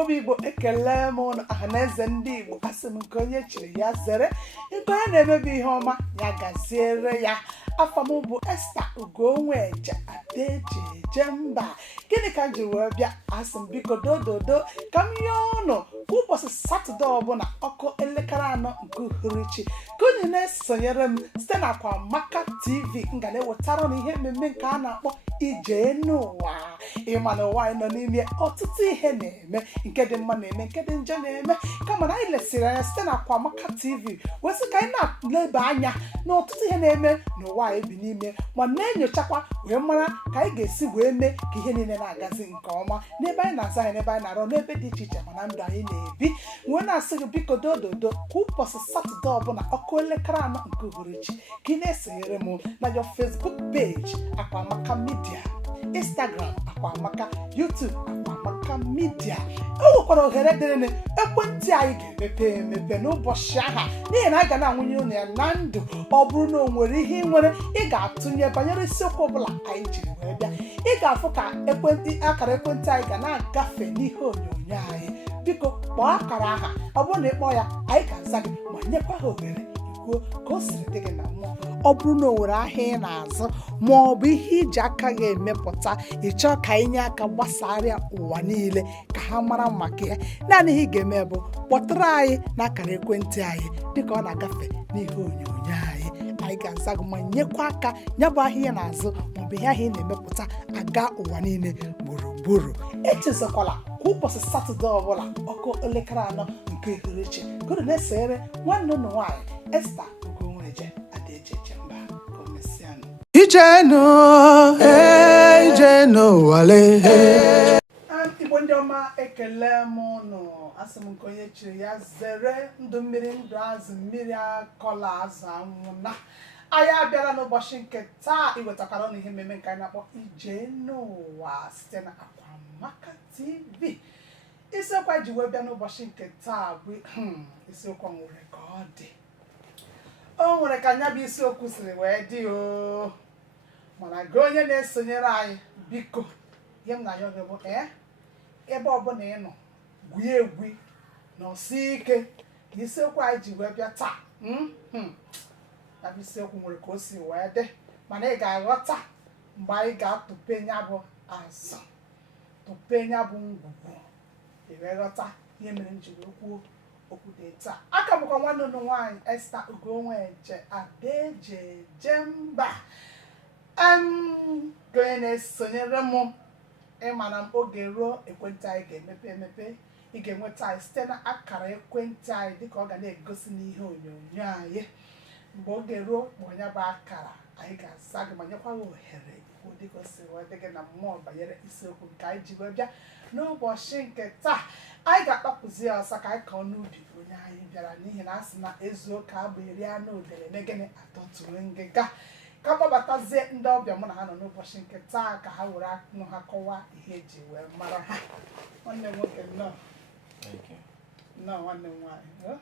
Igbo ekele m ụnụ ahaneze ndị Igbo asị m nke onye chiri ya zere nke onye na-emebi ihe ọma ya gaziere ya. Afọ m bụ Esther Ugonweje Adejeje mba. Gịnị ka m ji wee bịa? Asị m biko dododo ka m nye ụnụ ụbọchị Satọde ọbụla ọkụ elekere 4 nke uhuruchi ka unu na-esonyere m site na Akwamaka TV. M ga na-ewetara na ihe mmemme nke a na-akpọ ijeenuuwa. Ịma na ụwa anyị nọ n'ime ọtụtụ ihe na-eme, nke dị mma na-eme, nke dị njọ na-eme, kama na anyị lesiri anya site na Akwamaka TV wee sị ka anyị na-leba anya na ọtụtụ ihe na-eme n'ụwa anyị bi n'ime, ma na-enyochakwa wee mara ka anyị ga-esi wee mee ka ihe niile na-agazi nke ọma n'ebe anyị na-aza anyị, n'ebe anyị na-arụ, n'ebe dị iche iche ma na ndụ anyị na-ebi. Wee na-asị gị biko dododo ka ụbọchị Satọde ọbụla ọkụ elekere 4 nke uhuruchi ka ị na-esonyere m na your Facebook page Akwamaka Media, Instagram Akwamaka, YouTube Akwamaka Media. O nwekwara ohere dịrị ekwentị anyị ga-emepe emepe n'ụbọchị aha, n'ihi na a ga na-anwụnye unu ya na ndụ. Ọ bụrụ na o nwere ihe ị nwere ị ga-atụnye banyere isiokwu ọbụla anyị jiri wee bịa, ị ga-afụ ka akara ekwentị anyị ga na-agafe n'ihe onyonyo anyị. Biko kpọọ akara aha, ọ bụrụ na ị kpọọ ya anyị ga-aza gị ma nyekwa ha ohere ikwuo ka o siri dị gị na mmụọ. Ọ bụrụ na o nwere ahịa ị na-azụ ma ọ bụ ihe iji aka gị emepụta, ị chọọ ka anyị nye aka gbasara ụwa niile ka ha mara maka ya, naanị ihe ị ga-eme bụ kpọtụrụ anyị n'akara ekwentị anyị dịka ọ na-agafe n'ihe onyonyo anyị. Anyị ga-aza gị ma nyekwa aka ya bụ ahịa ị na-azụ maọbụ ihe ahịa ị na-emepụta aga ụwa niile gburugburu. Echezokwala ka ụbọchị Satọde ọbụla ọkụ elekere 4 nke uhuruchi ka unu na-esonyere nwanne unu nwaanyị Esther Ugonweje Adejeje mba. ijeenuuwa Igbo ndị ọma ekele m ụnụ, asị m nke onye chiri ya zere ndụ mmiri ndụ azụ mmiri akọla azụ anwụna. Anyị abịala n'ụbọchị nke taa iwetakwara ụnụ ihe mmemme nke anyị na-akpọ ijeenuuwa site na Akwamaka TV. Isiokwu anyị ji wee bịa n'ụbọchị nke taa bụ isiokwu nwere ka ọ dị. O nwere ka anya bụ isiokwu siri wee dị o, mana gị onye na-esonyere anyị biko ihe m na-ayọ gị bụ ebe ọbụla ị nọ gwuo egwu na ọsị ike ka isiokwu anyị ji wee bịa taa. Ya bụ isiokwu nwere ka o si wee dị, mana ị ga-aghọta mgbe anyị ga-atụpe ya bụ azụ, tụpe ya bụ ngwugwu, ị wee ghọta ihe mere m ji wee kwuo okwu dị taa. Aka bụkwa nwanne unu nwaanyị Esther Ugonweje Adejeje mba. Gị onye na-esonyere m, ịmana m oge ruo ekwentị anyị ga-emepe emepe. Ị ga-enweta anyị site na akara ekwentị anyị dịka ọ ga na-egosi n'ihe onyonyo anyị. Mgbe oge ruo ma onye bụ akara, anyị ga-aza gị ma nyekwa gị ohere ikwu dịka o si wee dị gị na mmụọ banyere isiokwu nke anyị ji wee bịa n'ụbọchị nke taa. Anyị ga-akpapụzi ya ọsọ ka anyị kọọ n'ubi onye anyị bịara, n'ihi na a sị na ezuo ka abụ eri anụ udele eme gịnị atọtụrụ ngịga. Ka gbabatazie ndị ọbịa mụ na ha nọ n'ụbọchị nke taa ka ha were akụnụ ha kọwaa ihe eji wee mara ha. Nwanne m nwoke nnọọ nwanne m nwaanyị,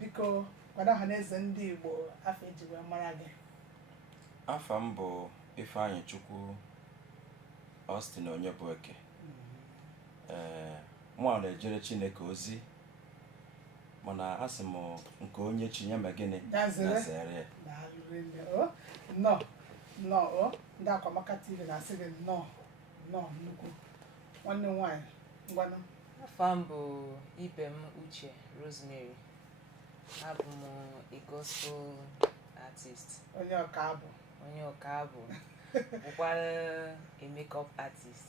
biko kwado ha na eze ndị Igbo afọ eji wee mara gị. Afa m bụ Ifeanyịchukwu Austin onye bụ eke. Mụ na-ejere Chineke ozi, mana asị m nke onye chi ya ma gịnị na-zere. Nnọọ ndị Akwamaka TV na-asị gị nnọọ nnukwu. Nwanne m nwaanyị ngwanụ. Afa m bụ ibe m Uche Rosemary. Abụ m a gospel artist. Onye ọka abụ bụkwara a makeup artist.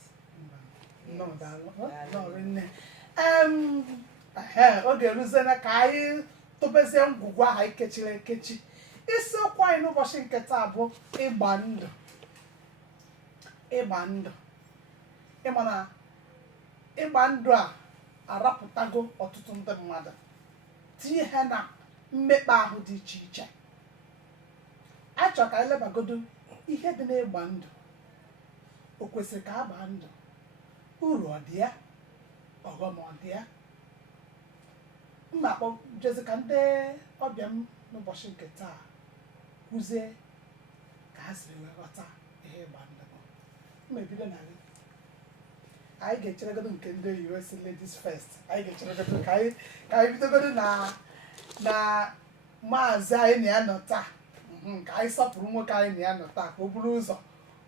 Oge eruziela ka anyị tụbezie ngwugwu ahụ anyị kechiri ekechi. Isiokwu anyị n'ụbọchị nke taa bụ ịgba ndụ. Ịma na ịgba ndụ a arapụtago ọtụtụ ndị mmadụ, tinye ha na mmekpa ahụ dị iche iche. A chọrọ ka anyị lebagodo ihe dị n'ịgba ndụ. O kwesịrị ka a gbaa ndụ, uru ọ dị ya, ọghọm ọ dị ya. Mma akpọ jezi ka ndị ọbịa m n'ụbọchị nke taa kwuzie ka ha siri wee ghọta ihe ịgba ndụ bụ. Mma ebido na gị. anyị ga-echeregodo nke ndị oyibo si ladies first. Anyị ga-echeregodo ka anyị bidogodo na maazị anyị na ya nọ taa, ka anyị sọpụrụ nwoke anyị na ya nọ taa ka o buru ụzọ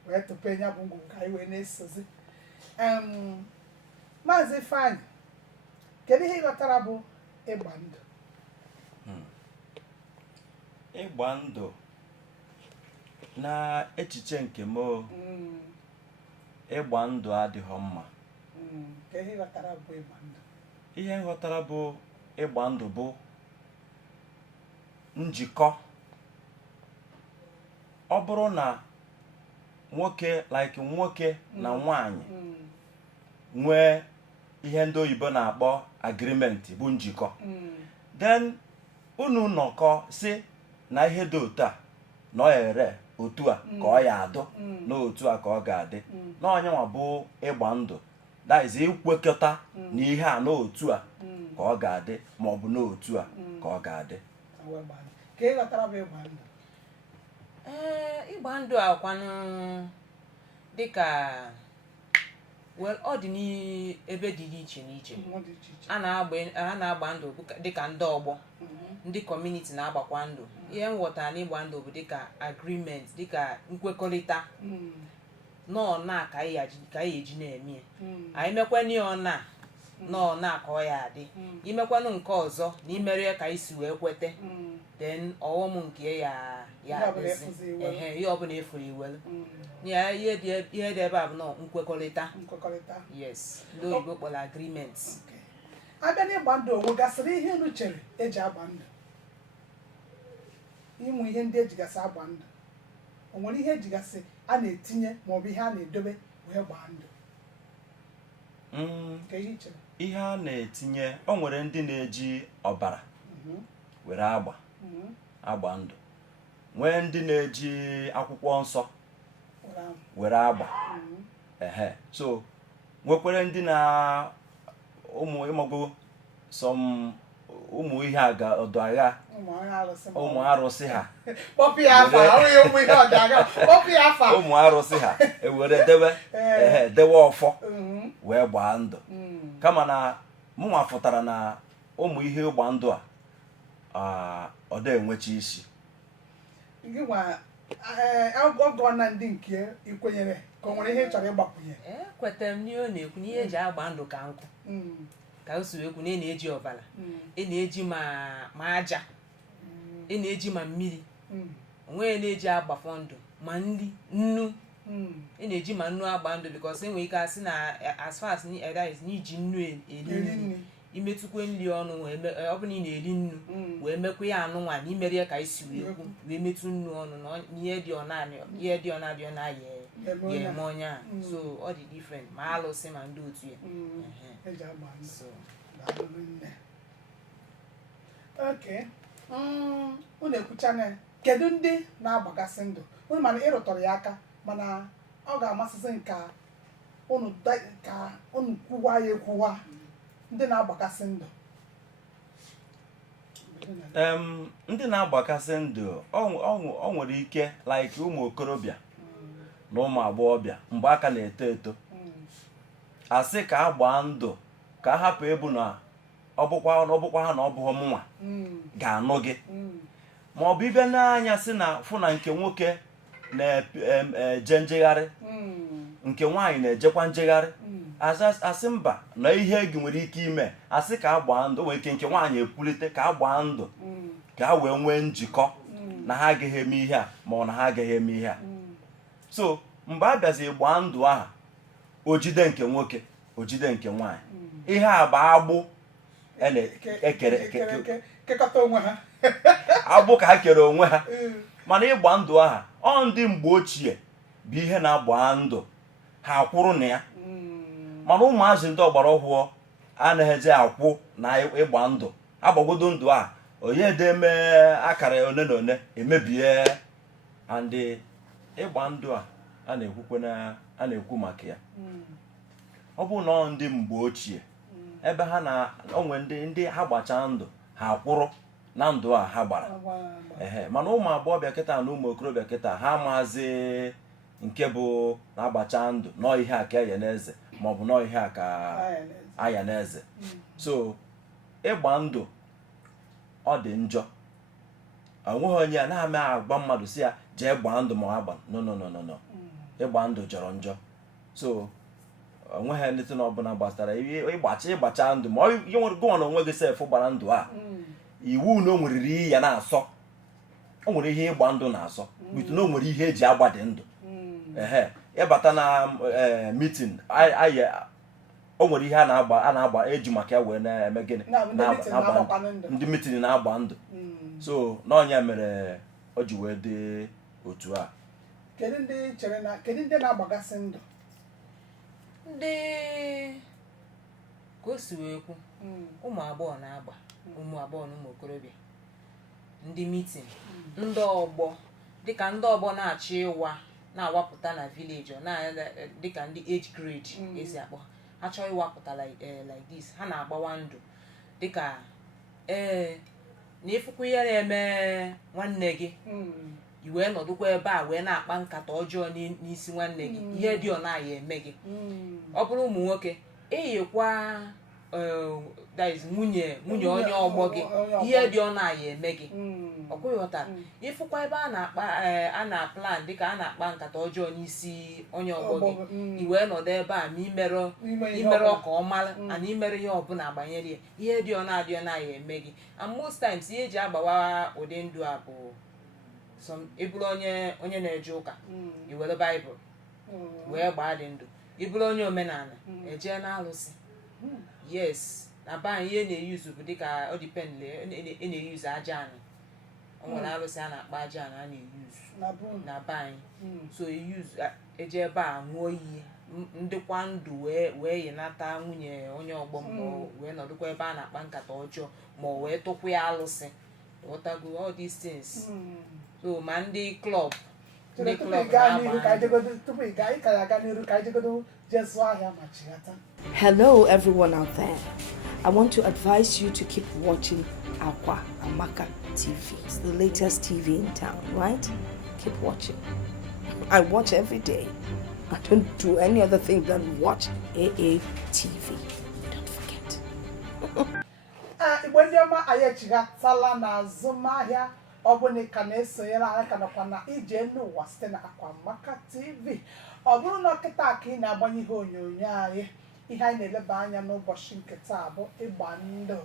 wee tụpe ya bụ ngwugwu ka anyị wee na-esozi. Maazị Ifeanyị, kedu ihe ị ghọtara bụ ịgba ndụ? Ịgba ndụ na echiche nke m, ịgba ndụ adịghị mma. Kedu ihe ị ghọtara bụ ịgba ndụ? Ihe m ghọtara bụ ịgba ndụ bụ njikọ. Ọ bụrụ na nwoke na nwaanyị nwee ihe ndị oyibo na-akpọ agreement bụ njikọ, then unu nọkọ si na ihe dị otu a na ọ ere otu a ka ọ ya adụ na otu a ka ọ ga-adị, na onyenwa bụ ịgba ndụ. That is ikwekọta na ihe a n'otu a ka ọ ga-adị ma ọ bụ n'otu a ka ọ ga-adị. Ka ị ghọtara bụ ịgba ndụ? Ịgba ndụ akwanụ dịka ọ dị n'ebe dị iche n'iche. A na-agba ndụ dịka ndị ọgbọ, ndị kọmuniti na-agbakwa ndụ. Ihe m ghọtara n'ịgba ndụ bụ dịka agreement, dịka nkwekọrịta nọọ na ka anyị eji na-eme ya. Anyị mekwanụ ya nọọ na ka ọ ya adị, imekwanụ nke ọzọ na imerie ka anyị si wee kwete, then ọghọm nke ya adịzi ihe ọbụla efuru iwelu. Ihe dị ebe a bụ nọ nkwekọrịta. Yes, ndị oyibo kpọrọ agreement. Abịa n'ịgba ndụ, onwe gasịrị ihe unu chere eji agba ndụ? Ịmụ ihe ndị ejigasị agba ndụ, o nwere ihe ejigasị a na-etinye maọbụ ihe a na-edobe wee gbaa ndụ? Ihe a na-etinye, o nwere ndị na-eji ọbara were agba ndụ, nwee ndị na-eji akwụkwọ nsọ were agba. So nwekwere ndị na ịmago ụmụ ihe ọdụ agha, ụmụ arụsị ha ụmụ arụsị ha ewere dewe ọfọ wee gbaa ndụ. Kama na mụnwa fụtara na ụmụ ihe ịgba ndụ a ọ dị enwechi isi. Ọgọ na ndị nke ikwenyere ka o nwere ihe ị chọrọ ịgbakwunye? Kwetara m n'ihe ọ na-ekwu na ihe eji agba ndụ ka nkụ, ka o si wee kwu na ị na-eji ọbara, ị na-eji ma aja, ị na-eji ma mmiri, onwe na-eji agbafọ ndụ ma nnu, ị na-eji ma nnu agba ndụ, because enwere ike asị na as far as n'iji nnu eri nri, imetụkwe nri ọnụ, ọ bụ na ị na-eri nnu wee mekwa ya anụnwa na imere ya ka isi wee kwu wee metụ nnu ọnụ na ihe dị ọ na-abịa na ya eme onye a. So ọ dị different ma alụsị ma ndị otu ya. Unu ekwuchana kedu ndị na-agbagasị ndụ? Unu mana ịrụtọrọ ya aka, mana ọ ga-amasịsị nka unu kwuwa ya ekwuwa ndị na-agbagasị ndụ. Ndị na-agbakasị ndụ ọ nwere ike like ụmụ okorobịa na ụmụ agbọghọbịa mgbe aka na-eto eto, asị ka a gbaa ndụ ka a hapụ ebu na ọ bụkwa ha na ọ bụghị mụnwa ga-anụ gị, ma ọ bụ ibe n'anya sị na fụ na nke nwoke na-eje njegharị, nke nwaanyị na-ejekwa njegharị, asị mba na ihe gị nwere ike ime, asị ka a gbaa ndụ. Nwere ike nke nwaanyị ekwulite ka a gbaa ndụ ka ha wee nwee njikọ na ha agaghị eme ihe a ma ọ na ha agaghị eme ihe a. So mgbe a bịazi gbaa ndụ aha, o jide nke nwoke, o jide nke nwaanyị, ihe a bụ agbụ agbụ ka ha kere onwe ha. Mana ịgba ndụ aha, ọ ndị mgbe ochie bụ ihe na-agba ndụ ha kwụrụ na ya, mana ụmụazị ndị ọgbara ọhụụ anaghịzi akwụ na ịgba ndụ. Agbagodo ndụ a onye edeme akara one na one emebie, and ịgba ndụ a na-ekwu maka ya. Ọ bụ na ndị mgbe ochie ebe ha na onwe ndị ha gbacha ndụ ha kwụrụ na ndụ a ha gbara, mana ụmụ agbọghọbịa kịta na ụmụ okorobịa kịta ha maazị nke bụ na-agbacha ndụ nọọ ihe aka ya n'eze, maọbụ nọ ihe a ka aya n'eze. So ịgba ndụ ọ dị njọ, onweghị onye na-ama agba mmadụ si ya jee gbaa ndụ ma agba no. Ịgba ndụ jọrọ njọ. So onweghị ndị na ọbụla gbasara ịgbacha ndụ ma ihe nwere gụọ na onwe gị sef gbara ndụ a iwu na o nweriri iyi ya na-asọ, o nwere ihe ịgba ndụ na-asọ bitu na o nwere ihe eji agbadị ndụ. Ịbata na mitin o nwere ihe a na-agba eji maka ya wee na-eme gịnị ndị mitin na-agba ndụ. So n'ọnya mere o ji wee dị otu a. Kedu ndị na-agbagasị ndụ? Ndị ka o si wee kwu ụmụ agbọghọ na-agba, ụmụ agbọghọ na ụmụ okorobịa, ndị mitin, ndị ọgbọ, dịka ndị ọgbọ na-achọ ịwa na-awapụta na vileji dịka ndị age grade esi akpọ ha chọọ ịwapụta like this, ha na-agbawa ndụ dịka na ịfụkwa ihe na-eme nwanne gị i wee nọdụkwa ebe a wee na-akpa nkata ọjọọ n'isi nwanne gị, ihe dị ọ na-aya eme gị. Ọ bụrụ ụmụ nwoke eyikwa nwunye onye ọgbọ gị, ihe dị ọ na-aya eme gị. Ọkwụghị ghọtara ịfụkwa ebe a na-aplan dịka a na-akpa nkata ọjọọ n'isi onye ọgbọ gị, i wee nọdụ ebe a ma imere ọka ọmala na imere ihe ọbụla gbanyere ya, ihe dị ọ na-adị ọ na-aya eme gị. And most times ihe eji agbawa ụdị ndụ a bụ ịbụrụ onye na-eje ụka iwere baịbụl wee gbaa dị ndụ, ịbụrụ onye omenala eje na alụsị. Yes, na be anyị ihe na-eyuzu bụ dịka ọ dipend na-eyuzu aja anyị. O nwere alụsị a na-akpa aja anyị a na-eyuzu na be anyị. So eje ebe a ṅụọ iyi ndịkwa ndụ wee yinata nwunye onye ọgbọ ma wee nọdụkwa ebe a na-akpa nkata ọjọọ ma wee tụkwa ya alụsị. Ghọtago all these things. So ma ndị klọb Hello everyone out there. I want to advise you to keep watching Akwa Amaka TV. It's the latest TV in town, right? Keep watching. I watch every day. I don't do any other thing than watch AA TV. Don't forget. Igbo ndị ọma anyị echighatala na azụmahịa ọbụna ka na-esonyere anyị ka nọkwa na ijeenuuwa site na Akwa Amaka TV. Ọ bụrụ na kịta ka ị na-agbanye ihe onyonyo anyị, ihe anyị na-eleba anya n'ụbọchị nke taa bụ ịgba ndụ.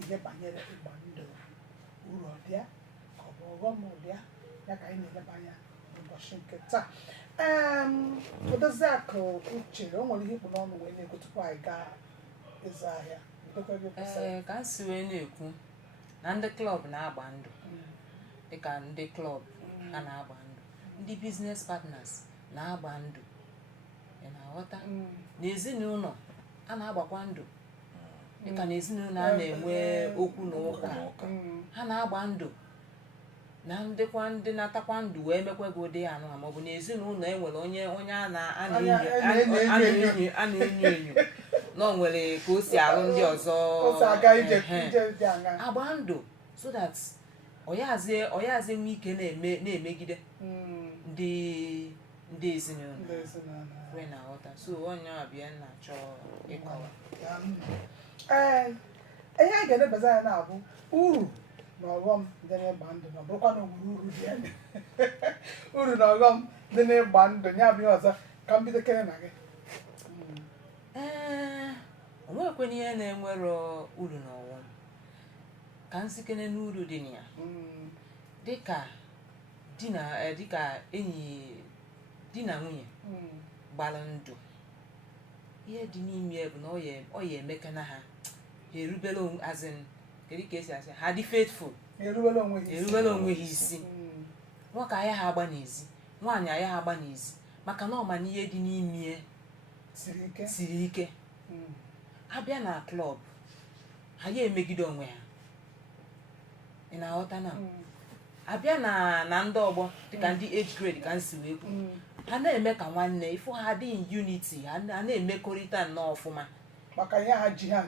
Ihe banyere ịgba ndụ, uru ọ dị ya ka ọ bụ ọghọm dị ya, ya ka anyị na-eleba anya n'ụbọchị nke taa. Odoziakụ Uche, o nwere ihe ikpu n'ọnụ wee na-ekwu tupu anyị gaa ịzụ ahịa. Ka m si wee na-ekwu na ndị klọb na-agba ndụ dịka ndị klọb ha na-agba ndụ, ndị biznes partners na-agba ndụ. Ị na-aghọta? N'ezinụlọ a na-agbakwa ndụ dịka n'ezinụlọ a na-enwe okwu na ụka, ha na-agba ndụ. Na ndị na-atakwa ndụ wee mekwa gị ụdị anụ ha, maọbụ n'ezinụlọ enwere onye a na-enyo enyo na o nwere ka o si arụ ndị ọzọ agba ndụ, so that ọyazie nwe ike na-emegide ndị ezinụlọ wee na-aghọta. So onye abịa na-achọ ịkọwa ihe a ga-edebazi anya na-abụ uru na ọghọm dị n'ịgba ndụ, na bụrụkwa na onwere uru dị anya uru na ọghọm dị n'ịgba ndụ. Ya bụ ihe ọzọ ka m bido kere na gị. O nwekwana ihe na-enwere uru na ọghọm ka nsikene n'uru dị na ya, dịka enyi di na nwunye gbara ndụ. Ihe dị n'ime bụ na ọ ya emekana ha erubere azin kedu ka esi asị ha dị faithful, erubere onwe ha isi. Nwoke anya ha agba n'ezi, nwaanyị anya ha agba n'ezi, maka na ọma n'ihe dị n'ime siri ike. Abịa na klọb ha ya emegide onwe ha. Ị na-aghọta na abịa na ndị ọgbọ dịka ndị age grade ka nsi wee kwu, ha na-eme ka nwanne ifo ha dị in unity, ha na-emekọrịta nnọọ ọfụma maka ya ha ji ha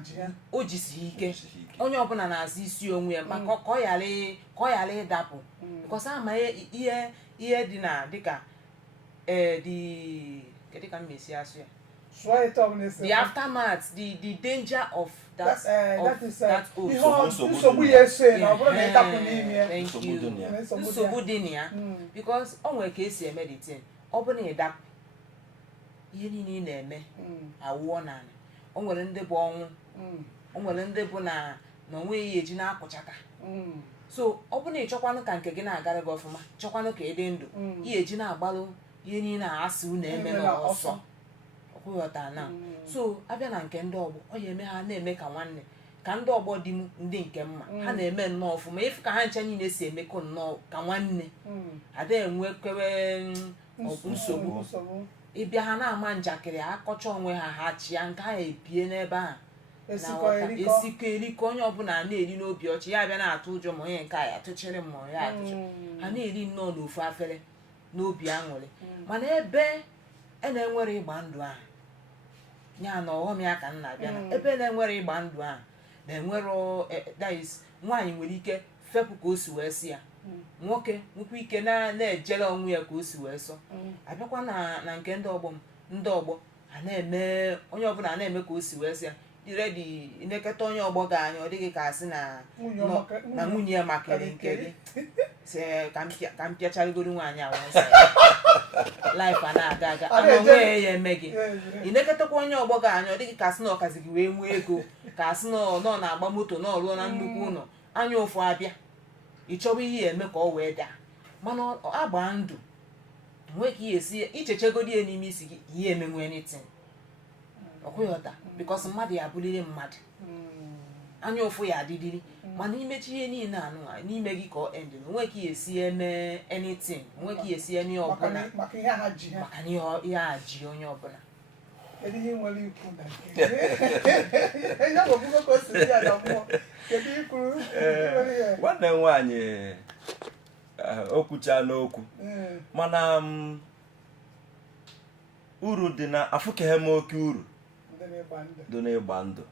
o jisi ike. Onye ọbụla na-azụ isi onwe ya maka ka ọ ghara ịdapụ, because ama ihe dị na dịka kedu ka m mesi asụ ya, the aftermath, the danger of that that is that oath. nsogbu ya eso na ọ bụrụ na ịtapụ n'ime ya. Thank you. Nsogbu dị na ya because o nwere ka esi eme the thing. Ọ bụ na ịdapụ ihe niile ị na-eme awụọ naanị. O nwere ndị bụ ọnwụ, o nwere ndị bụ na onweghị eji na-akụchaka. So ọ bụ na ịchọkwanụ ka nke gị na-agara gị ọfụma, chọkwanụ ka ị dị ndụ, ihe eji na-agbalụ ihe niile na-asị unu eme n'ọsọ. Ọkwụghọta na so abịa na nke ndị ọgbọ ọ ya eme ha na-eme ka nwanne, ka ndị ọgbọ dị ndị nke mma ha na-eme nnọọ ọfụma ịfụ ka ha ncha niile si emekọ nnọọ ka nwanne ada enwekwewe nsogbu. Ịbịa ha na-ama njakịrị akọcha onwe ha ha chịa nke ha ebie n'ebe ahụ esiko eriko onye ọbụla na-eri n'obi ọchị ya abịa na-atụ ụjọ ma onye nke a ya atụchịrị ma ya atụchịrị ha na-eri nnọọ n'ofu afere n'obi aṅụrị. Mana ebe na-enwere ịgba ndụ ahụ ya na ọghọm ya ka m na-abịa na ebe na-enwere ịgba ndụ ahụ na-enwere that is nwaanyị nwere ike fepụ ka o si wee si ya, nwoke nwekwa ike na-ejere onwe ya ka o si wee sọ. Abịakwa na nke ndị ọgbọ a na-eme onye ọbụla na-eme ka o si wee si ya dị redi inekọta onye ọgbọ ga anya ọ dịghị ka asị na nwunye ya makere nke gị ka m pịacharịgoro nwaanyị a life a na-aga aga ana onwe ya eme gị inekọtakwa onye ọgbọ ga anya ọ dịghị ka asị na ọkazi gị wee nwee ego ka asị nọ na-agba moto na ọlụọ na nnukwu ụlọ anya ụfụ abịa ị chọba ihe eme ka ọ wee daa. Mana agba ndụ nwee ka ihe esi ichechegodi ya n'ime isi gị ihe emenwe anything ọkwụghọta because mmadụ ya abụrịrị mmadụ anya ụfụ ya adịdịrị mana imechi ihe niile anụ n'ime gị ka ọ end onwe ka ihe esi eme anything onwe ka ihe esi eme ọbụla maka ihe ha ji ha maka na ihe a ji onye ọbụla. Kedu ihe nwere ikwu na nke ya bụ ọbụgo ka o si ya na mmụọ kedu ikwuru nwanne m nwaanyị okwucha n'okwu mana uru dị na afụkeghị m oke uru dị n'ịgba ndụ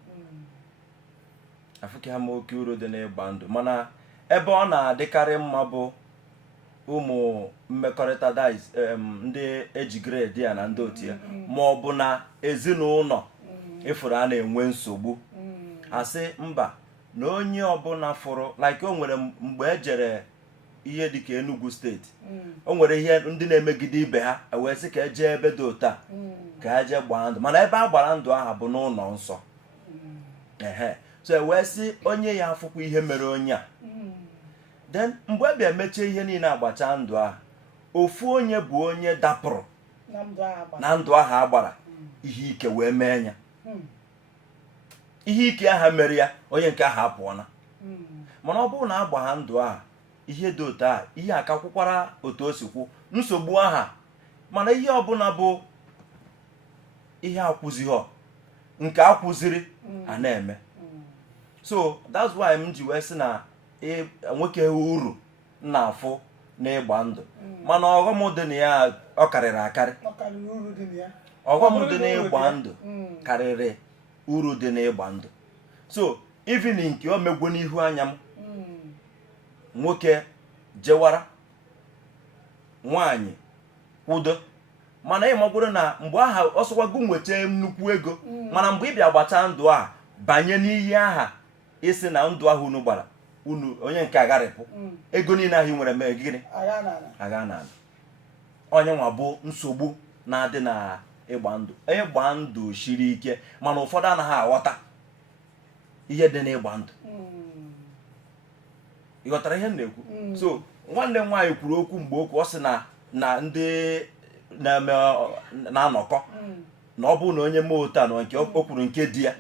afụkeghị m oke uru dị n'ịgba ndụ mana ebe ọ na-adịkarị mma bụ ụmụ mmekọrịta ndị eji grade ya na ndị otu ya ma ọ bụ na ezinụlọ ịfụrụ a na-enwe nsogbu asị mba na onye ọbụla fụrụ like o nwere mgbe ejere ihe dịka Enugu steeti o nwere ihe ndị na-emegide ibe ha wee sị ka eje ebe dị otu a ka eje gbaa ndụ mana ebe a gbara ndụ ahụ bụ n'ụlọ nsọ so e wee sị onye ya afụkwa ihe mere onye a then mgbe e bịa mechie ihe niile agbacha ndụ ahụ ofu onye bụ onye dapụrụ na ndụ ahụ agbara ihe ike wee mee ya ihe ike aha mere ya onye nke ahụ apụọna mana ọ bụrụ na agba ha ndụ ahụ ihe dị otu a ihe akakwụkwara otu o si kwu nsogbu aha mana ihe ọbụla bụ ihe akwụzighọ nke akwụziri a na-eme so that's why m ji wee sị na nwoke uru na-afụ n'ịgba ndụ mana ọghọm dị na ya ọ karịrị akarị ọghọm dị n'ịgba ndụ karịrị uru dị n'ịgba ndụ. So even nke o megwo n'ihu anya m nwoke jewara nwaanyị kwudo mana ịmagworo na mgbe aha ọsọkwago nweta nnukwu ego mana mgbe ị bịa gbata ndụ a banye n'iyi aha isi na ndụ ahụ unu gbara unu onye nke agharịpụ ego niile ahụ nwere mee gịnị agha n'ala onye nwa bụ nsogbu na-adị na ịgba ndụ shiri ike mana ụfọdụ anaghị aghọta ihe dị n'ịgba ndụ. Ị ghọtara ihe m na-ekwu? So nwanne m nwaanyị kwuru okwu mgbe okwu ọ sị na ndị na-anọkọ na ọ bụrụ na onye mee otu a na nke o kwuru nke di ya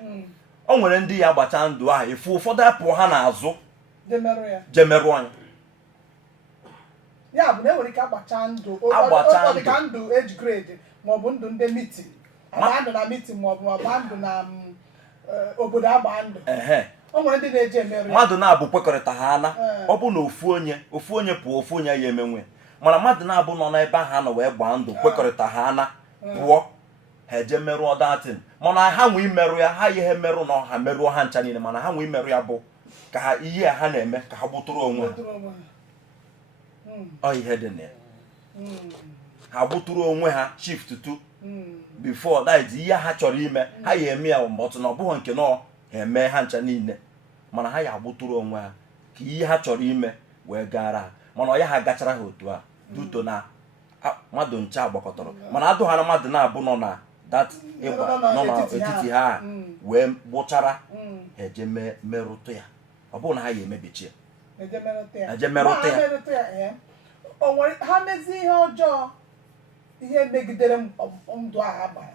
o nwere ndị ya agbacha ndụ ahụ efu ụfọdụ apụ ha n'azụ jemerụ anya ya bụ na enwere ike agbacha ndụ dịka ndụ age grade maọbụ ndụ ndị mitin agba ndụ na mitin maọbụ agba ndụ na obodo agba ndụ o nwere ndị na-eji emerụ mmadụ na-abụ kwekọrịta ha ana ọ bụ na ofu onye pụọ ofu onye ya emenwe mana mmadụ na-abụ nọ n'ebe ha nọ wee gbaa ndụ kwekọrịta ha ana pụọ ha eje merụọ datin mana ha nwee imerụ ya ha ihe merụ na ọha merụọ ha ncha niile mana ha nwee imerụ ya bụ ka ha ihe ha na-eme ka ha gbutụrụ onwe ha ọ ihe dị na ya ha gbutụrụ onwe ha shift to before that ihe ha chọrọ ime ha ya eme ya mgbe ọtụ na ọ bụghị nke nọ ha eme ha ncha niile mana ha ya agbụtụrụ onwe ha ka ihe ha chọrọ ime wee gara ha mana ọ ya ha gachara ha otu a duto na mmadụ ncha agbakọtọrọ mana adụghara mmadụ na-abụ nọ na that ịgba nọ n'etiti ha wee gbụchara eje merụtụ ya ọ bụrụ na ha ya emebichi ya eje merụtụ ya ha mezi ihe ọjọọ ihe megidere ndụ ahụ agbara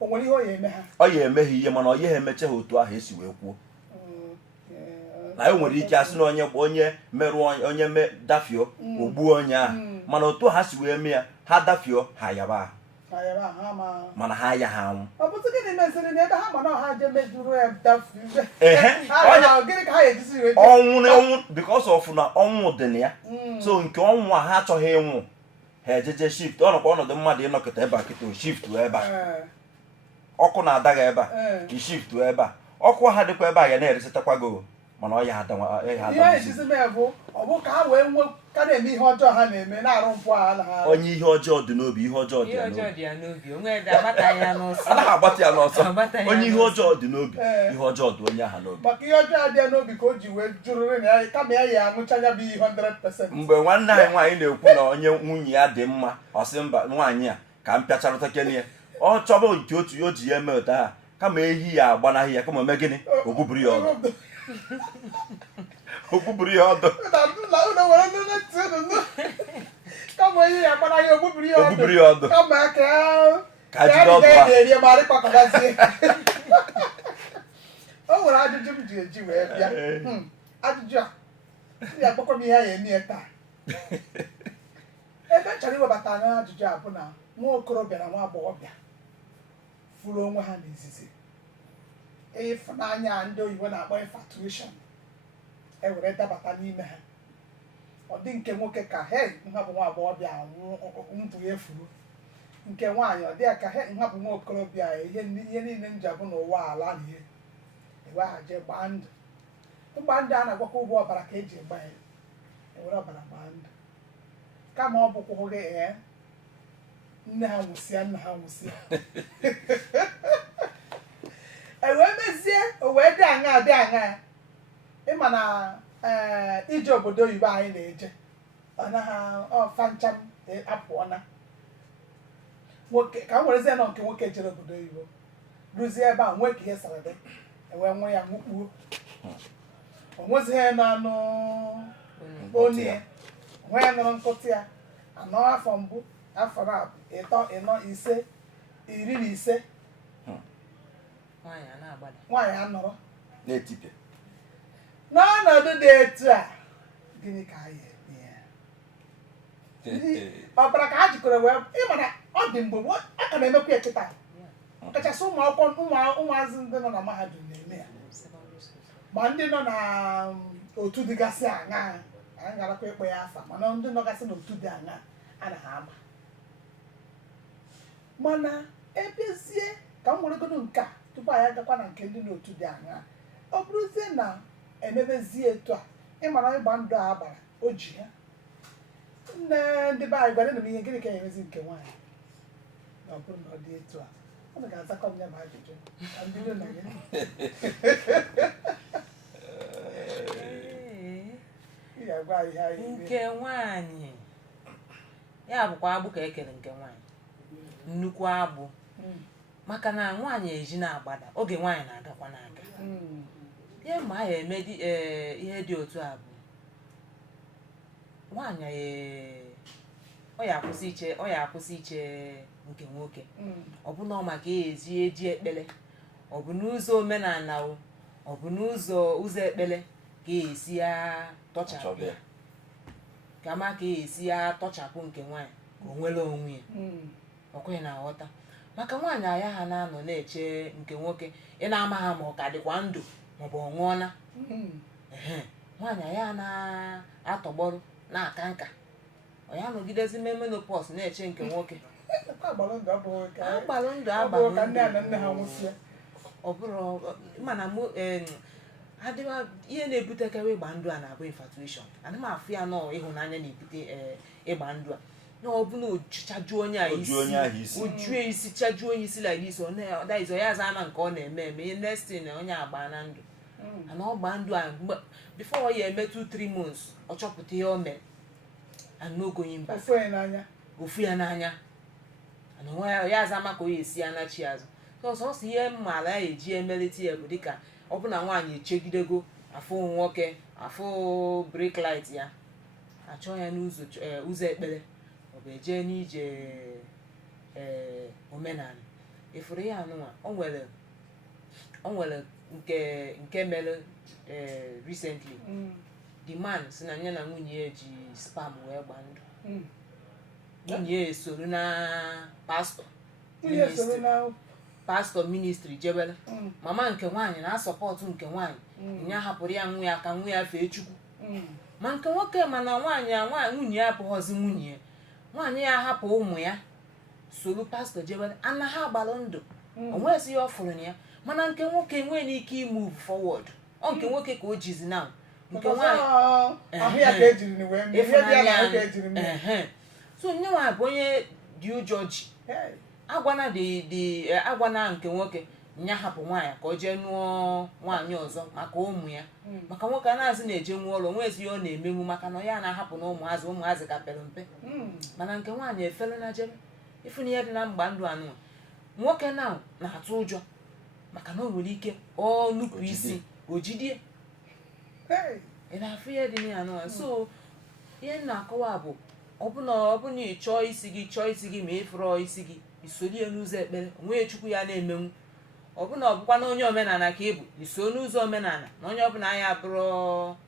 o nwere ihe ọ ya eme ha ọ ya emeghe ihe mana ọ ya emeche ha otu ahụ esi wee kwuo na e nwere ike asị na onye merụ onye dafio ogbuo onye ahụ mana otu ha si wee mee ya ha dafio ha yaba mana ha ya ha anwụ ọnwụ because of na ọnwụ dị na ya so nke ọnwụ a ha achọghị ịnwụ ha ejeje shift ọ nọkwa ọnọdụ mmadụ ịnọkọta ebe a kịta shift ebe a ọkụ na-adaga ebe a shift ebe a ọkụ ha dịkwa ebe a ya na-eresetakwa go mana ọ ya onye ihe ọjọọ dị n'obi ihe ọjọọ dị n'obi anaghị agbata ya n'ọsọ onye ihe ọjọọ dị n'obi ihe ọjọọ dị onye ahụ n'obi maka ihe ọjọọ dị n'obi ka o ji wee jụrụ na ya kama ya amụcha ya bụ 100%. mgbe nwanne anyị nwaanyị na-ekwu na onye nwunye ya dị mma ọ sị mba nwaanyị a ka m pịacharụta kene ya ọ chọba nke otu o ji ya eme ụta ha kama ehi ya agbanaghị ya kama ome gịnị ogbuburu ya ọdụ ogbuburu ya ọdụ kama ehi ya agbanaghị ogbuburu ya ọdụ kama ka jide ọdụ ha o nwere ajụjụ m ji eji wee bịa ajụjụ a ya akpọkọ m ihe a ya eme ya taa ebe chọrọ iwebata anya ajụjụ a bụ na nwa okorobịa na nwa agbọghọbịa furu onwe ha n'izizi ịfụnanya ndị oyibo na-akpọ infatuation ewere dabata n'ime ha ọ dị nke nwoke ka nha bụ nwa agbọghọbịa ndụ ya efuru nke nwaanyị ọ dị ya ka nha bụ nwa okorobịa ihe niile nji abụ n'ụwa ala na ihe eweghaji gbaa ndụ mgba ndụ a na-agwakwa ụgwọ ọbara ka eji gba ya ewere ọbara gbaa ndụ kama ọ bụkwụghị nne ha nwụsịa nna ha nwụsịa ewee mezie o wee dị aṅa ịma na ije obodo oyibo anyị na-eje anaghị ọfancham apụọna nwoke ka m werezie nọ nke nwoke jere obodo oyibo ruzie ebe a nwee ka ihe sara dị ewee nwe ya nwụkpuo o nwezighị n'anụ onye nwe ya nụrụ nkụtị ya anọ afọ mbụ afọ ịtọ ịnọ ise 15 nwaanyị anọrọ na-etipịa n'ọnọdụ dị etu a gịnị ka anyị eme ya ọbara ka ha jikọrọ wee ịma na ọ dị mgbe a ka na-emekwa ya kịta ọkachasị ụmụ akwụkwọ ụmụazị ndị nọ na mahadum na-eme ya ma ndị nọ na otu dịgasị aṅa anyị garakwa ịkpọ ya afa mana ndị nọgasị n'otu dị aṅa anaghị ama mana ebezie ka m weregodo nke a tupu anyị agakwa na nke ndị n'otu dị aṅa ọ bụrụzie na emebezie etu a ịmara ịgba ndụ a gbara o ji ya nne ndị be anyị gwara m ihe gịnị ka emezi nke nwaanyị na ọ bụrụ na ọ dị etu a ọ ga-azakọ m ya ma ajụjụ ka ndị na ya nke nwaanyị ya bụkwa agbụ ka ekere nke nwaanyị nnukwu agbụ maka na nwaanyị eji na-agbada oge nwaanyị na-agakwa na-aga ihe ma ya eme ihe dị otu a bụ nwaanyị ọ ya akwụsị iche nke nwoke ọ bụ na ọ maka eji ekpele ọ bụ n'ụzọ omenala ọ bụ n'ụzọ ekpele ka esi ya tọchapụ ya kama ka esi ya tọchapụ nke nwaanyị ka o nwere onwe ya ọkweghị na aghọta maka nwaanyị aya ha na-anọ na-eche nke nwoke ị na-ama ha ma ọ ka dịkwa ndụ maọbụ ọ nwụọna nwaanyị aya na-atọgbọrụ na-aka nka ọ ya nọgidezi menopause na-eche nke nwoke agbalụ ndụ ọ bụrụ mana adịwa ihe na-ebutekarị ịgba ndụ a na-abụ infatuation ana m afụ ya nọ ịhụnanya na-ebute ịgba ndụ a na ọ bụ na ojuchajuo onye a isi ojue isi chajuo onye isi like this that is ya aza ama nke ọ na-eme eme next thing na onye agba na ndụ ana ọ gba ndụ a before ọ ya eme 2-3 months ọ chọpụta ihe o mere and no going back ofu ya n'anya ana ya aza ama ka o ya esi anachi azụ sọsọ ihe mmala ya eji emelite ya bụ dịka ọ bụ na nwaanyị echegidego afụ nwoke afụ brake light ya achọ ya n'ụzọ ekpere ọ bụ eje n'ije omenala efuru ya anụnwa o nwere nke mere recently the man si na ya na nwunye ya ji spam wee gba ndụ nwunye ya esoro na pastọ ministri jebele mama nke nwaanyị na-asọpọtụ nke nwaanyị nya hapụrụ ya nwa ya ka nwa ya fee chukwu ma nke nwoke mana nwunye ya abụghọzi nwunye ya nwaanyị ya hapụ ụmụ ya soro pastọ jebele ana ha gbara ndụ onwezi ya ọ fụrụ na ya mana nke nwoke nwee n'ike imove forward ọ nke nwoke ka o jizi na nke nwaanyị so nye nwa bụ onye dị ụjọ ji agwana nke nwoke nya hapụ nwaanyị ka o jee nụọ nwaanyị ọzọ maka ụmụ ya maka nwoke a na-azị na-eje nwa ụlọ nwezi ya ọ na-emenwu maka na ya na-ahapụ na ụmụazị ka pere mpe mana nke nwaanyị efere na jebe ịfụna ihe dị na mgba ndụ anụ nwoke na-atụ ụjọ maka na o nwere ike ọ nupụ isi ojidie ị na-afụ ihe dị na anụ so ihe m na-akọwa bụ ọ bụ na ị chọọ isi gị ma ịfụrọ isi gị isoli ya n'ụzọ ekpere onwe chukwu ya na-emenwu ọ bụ na ọ bụkwa na onye omenala ka ị bụ iso n'ụzọ omenala na onye ọbụla anya bụrụ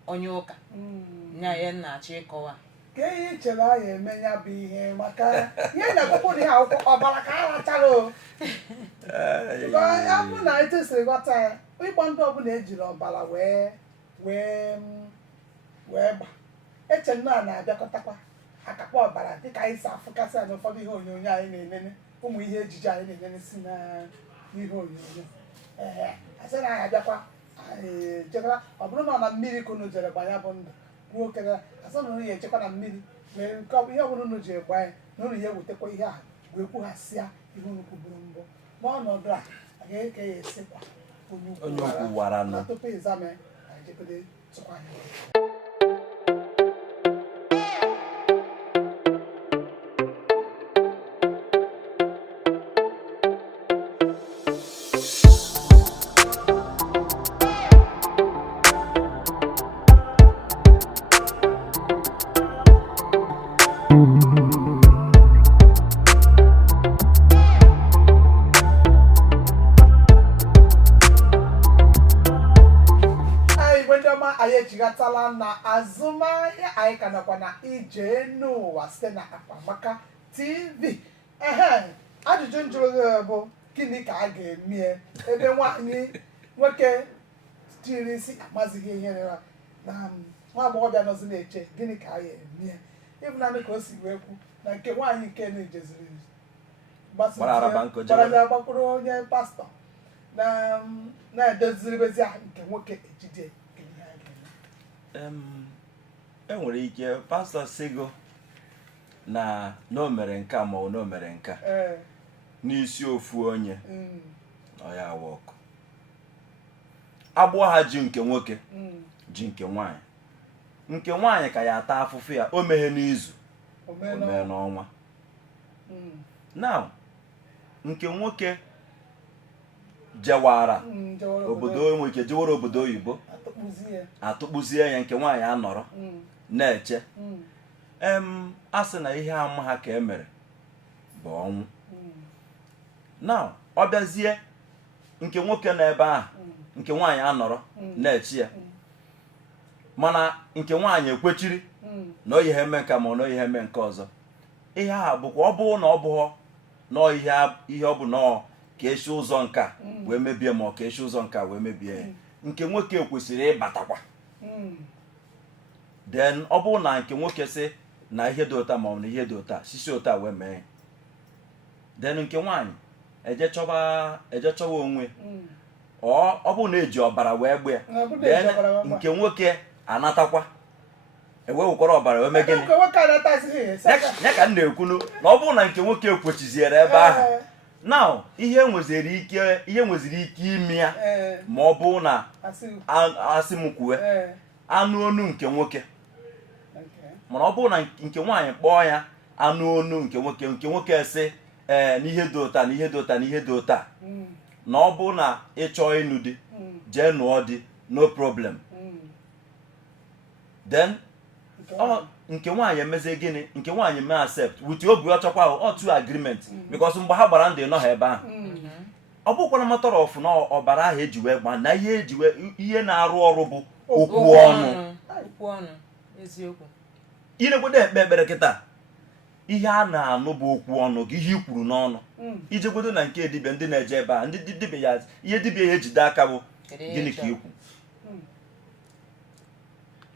onye ụka nya ya na-achọ ịkọwa ka ihe chere anya eme ya bụ ihe maka ihe na-akwụkwọ dị ha akwụkwọ ọbara ka a rachara o ya bụ na etesiri ghọta ya ịgba ndị ọbụla ejiri ọbara wee gba eche nnọọ na-abịakọtakwa akakpa ọbara dịka anyị si afụkasị anya ụfọdụ ihe onyonyo anyị na-enene ụmụ ihe ejije anyị na-enene si na ihe onyonyo asị na anyị abịakwa jekara ọ bụrụ na ọ na mmiri ka unu jere gba ya bụ ndụ ruo okere asị na unu ya echekwa na mmiri wee nke ihe ọbụla unu ji egba ya na unu ya ewetakwa ihe a wee kwughasịa ihe unu kwuburu mbụ n'ọnọdụ a ga-eke ya esikwa onye ukwu wara na tupu ịzame anyị jekode tụkwa anya anyị ejighatala na azụmahịa anyị ka nakwa na ijeenuuwa site na Akpamaka TV. Ajụjụ njụrụ gị bụ gịnị ka a ga-eme ebe nwoke tiri isi amazighị ihe na nwa agbọghọbịa nọzi na-eche gịnị ka a ga-eme ịbụnanị ka o si wee kwu na nke nwaanyị nke na-ejeziri gbakwuru onye pastọ na-edoziribezi nke nwoke ejide enwere ike pastọ sigo na o mere nke a ma ọ na o mere nke a n'isi ofu onye ọ ya awa ọkụ agbụọ ha ji nke nwoke ji nke nwaanyị ka ya ata afụfụ ya o meghe n'izu o mee n'ọnwa now nke nwoke jewara obodo enwe ike jewara obodo oyibo atụkpụzie ya nke nwaanyị anọrọ na-eche a sị na ihe ama ha ka emere bụ ọnwụ now ọ bịazie nke nwoke nọ ebe ahụ nke nwaanyị anọrọ na-eche ya mana nke nwaanyị ekwechiri na o ihe eme nke ma na o ihe eme nke ọzọ ihe a bụkwa ọ bụrụ na ọ bụghọ nọọ ihe ọ bụ nọọ ka eshi ụzọ nka wee mebie ma ọ ka eshi ụzọ nka wee mebie ya nke nwoke kwesịrị ịbatakwa then ọ bụrụ na nke nwoke sị na ihe dị ụta ma ọ bụ na ihe dị ụta sisi ụta wee mee then nke nwaanyị eje chọwa onwe ọ bụrụ na eji ọbara wee gbe ya then nke nwoke anatakwa ewe wekwara ọbara wee mee gịnị ya ka m na-ekwunu na ọ bụrụ na nke nwoke ekwechiziere ebe ahụ now ihe nweziri ike ime ya ma ọ bụrụ na asị m kwuwe anụ onu nke nwoke mana ọ bụrụ na nke nwaanyị kpọọ ya anụ onu nke nwoke sị n'ihe dị ụta na ihe dị ụta na ihe dị ụta na ọ bụrụ na ị chọọ ịnụ di jee nụọ di no problem then nke nwaanyị emeze gịnị nke nwaanyị mee accept with obi ọchọkwa otu agreement because mgbe ha gbara ndụ ịnọ ha ebe ahụ ọ bụkwana matter of na ọbara ahụ eji wee gba na ihe na-arụ ọrụ bụ okwu ọnụ ilegwede ekpe ekpere kịta ihe a na-anụ bụ okwu ọnụ gị ihe i kwuru n'ọnụ ijegwedo na nke dibịa ndị na-eje ebe a ndị dibịa ya ihe dibịa ya ejide aka bụ gịnị ka ikwu